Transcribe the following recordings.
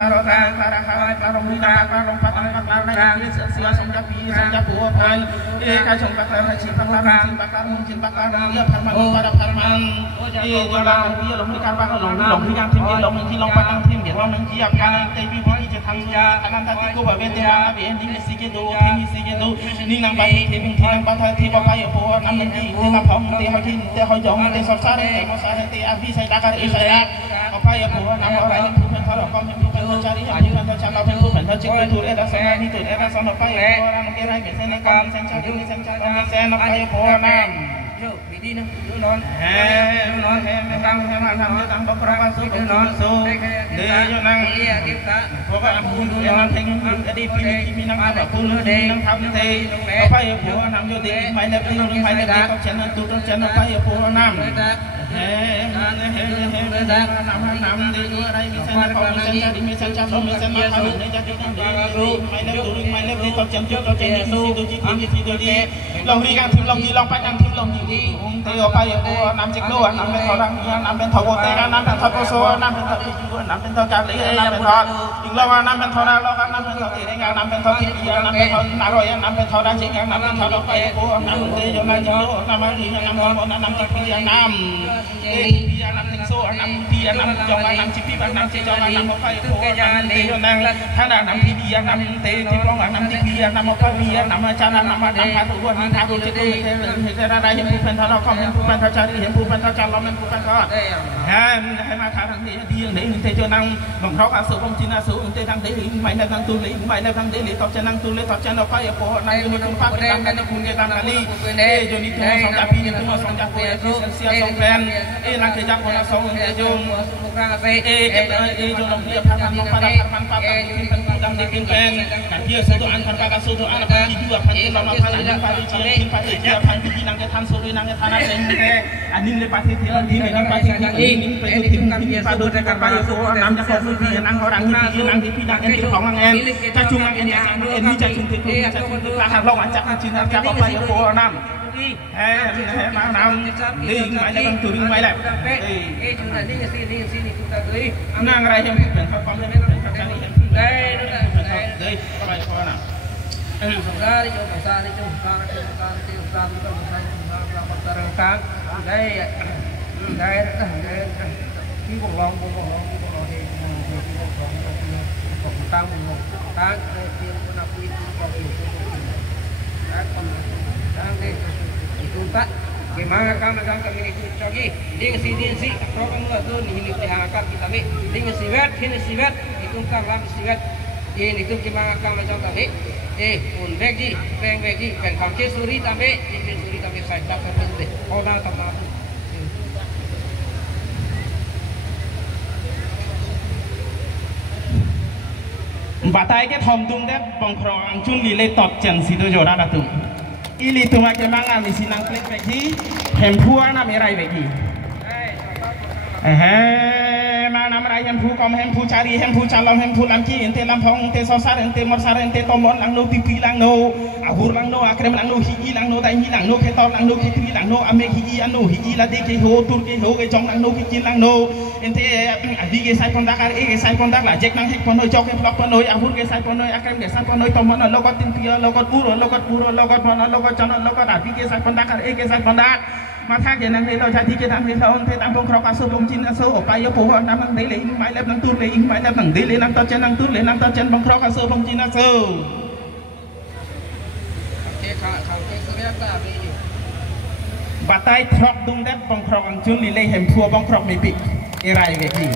Para para mula para patang patang lagi sia songjapi songjapu pan kacang bakar cinta bakar dia parman para parman jalan dia long ikan bakar long ikan tim dia long long patang tim dia long jiap kan tapi biji jetang ya kanan tadi ko babe te mana be ending sige do tim sige do ning nang bai te bing thang patah te ba pai po nam ni te ma phong te ha kin te ha jong te sar sare te mo sare te abi sai dakar saya apa ya po nam orang itu kan kalau kau cari yang bukan tercakap yang bukan tercakap itu ada sana itu ada sana apa ya orang kira biasanya kau misalnya apa ya orang yo bidi nang non memang tang beberapa suku so dia nang kita pokok ampun yang tengok jadi pilih nang apa pun nang tham te apa ya orang yo di mai lebih kau channel tu channel apa ya orang nam nam di luar misalnya kau misalnya makan jadi mai lebih kau channel itu di long ri kan tim long di long patang tim long di te apa ya nam cek lu nam ben orang nam ben thau te nam ben thau so nam ben thau ju nam ben thau kali nam ben thau ing lo nam ben thau lo kan nam ben thau te nam ben thau ti nam ben thau na rồi nam ben thau đang cek nam ben thau apa ya nam te jo na jo nam ni nam nam cek pi nam nam ting so nam pi nam jong nam cek pi nam cek jo nam apa ya nam te jo nang thang nam pi dia nam te ti plong nam ti pi nam apa pi nam cha nam ha tu nam ha tu cek lu te ra ra yang bukan thau không yang bukan thau cari yang bukan thau calon yang bukan thau hai ma thang thang đi để te cho năng bằng thau asu bông chín asu te thang te mai là thang tu lý mai là thang te lý tao chân năng tu lý tao chân apa ya po năng ni kun pak kan kan kun ke tan kali jo ni tu song tapi ni tu song tapi sia song pen năng ke jak ona song te jo jo long dia paman long pada paman paman pin dam de pin pen kan dia satu an kan pada satu an apa di dua pan lama pan padi cin padi dia pan di nang ke tan so nang ke tanah te anin le pati di nang pati ini petu tim padu de kan pada so nam ja so di nang orang ni nang di pidang enของนางen ta chung nang en ni cha chung te cha chung te ha long an cha chin cha apa ya po nam mà nam đi mày lại từ đi mày lại nàng ra em biển khắp con lên đây đây đây con nào ra đi chỗ xa đi chỗ xa đây đây khi bông long thì tăng một tăng đây tiền của nó quy còn nhiều tăng đây Tupat, gimana kami ikut lagi? Dia si, kalau kamu tu ni hidup dihangat kita ni. Dia siwet, itu kan lam siwet. Ini tu gimana kami macam kami? Un begi, pen kaki suri tambe saya tak perlu deh. Orang tak mampu. Batai ke thom tung deh, bangkrong cun lile tot jen situ jodoh datum. Ili tu mak kemangan di sinang klik bagi, hempua na merai bagi. Mana merai hempu kom hempu cari hempu calon hempu lamki ente lampong ente sosar ente morsar ente tomon lang no tipi lang no ahur lang no akrem lang no higi lang no dai lang no ketop lang no kitri lang no ame higi anu higi la de ke ho tur ke ho ke jong lang no kikin lang no ente adi ke sai pondakar ke sai pondak la jek nang hek ponoi jok ke blok ponoi ahur ke sai ponoi akrem ke sai ponoi tomon logot timpia logot puro logot mana logot chana logot adi ke sai pondakar ke sai pondak mà thang vậy năngเราจะที่จะทำให้เราที่ตามพงครองอาสุบงจินอาสุออกไปยปูน้ำนั่งได้เลยไม่เล็บนั่งตู้เลยไม่เล็บนั่งได้เลยน้ำตาเจนนั่งตู้เลยน้ำตาเจนพงครองอาสุบงจินอาสุบัดไตทรอกดุงเด็บพงครองจุนลีเลยเห็นพัวพงครองไม่ปิดอะไรเวที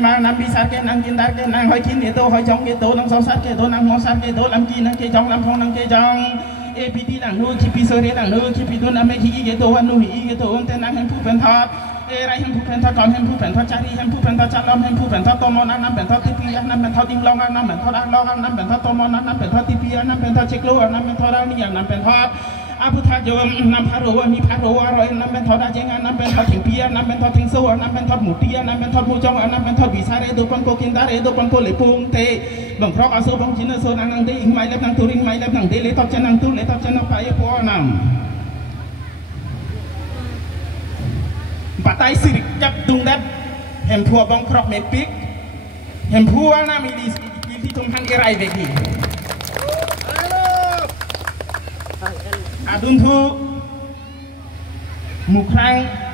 mà nằm bị sát cái năng kinh đắc cái năng hơi chín cái tô hơi trong cái tô năng sâu sát cái tô năng mò sát cái tô làm chi năng cái trong làm phong năng cái trong APT năng nuôi khi sơ đấy năng nuôi khi tô nằm cái cái tô ăn nuôi cái tô ăn tên năng hem phu phèn thọt ra hem phu phèn thọt còn hem phu phèn thọt chari hem phu phèn thọt chặt lom hem phu phèn thọt tô mò năng phèn thọt tipi năng phèn thọt tim long năng phèn thọt ăn long năng phèn thọt tô mò năng phèn thọt tipi năng phèn thọt check lu năng phèn thọt ănนี่năng phèn thọt Abu Tajam nam paro mi paro aroi nam ben thot ajengan nam ben thot pia nam ben thot so nam ben thot mutia nam ben thot mujong nam ben thot bisare do kon ko kindare do kon ko le pung te bang krok aso bang chin so nang de ing mai lep nang turing mai lep nang de le tot chen nang tu le tot chen pa ye po nam patai sirik cap dung dat hem phua bong krok me pik hem phua na mi di tum hang irai veki adun thu mukrang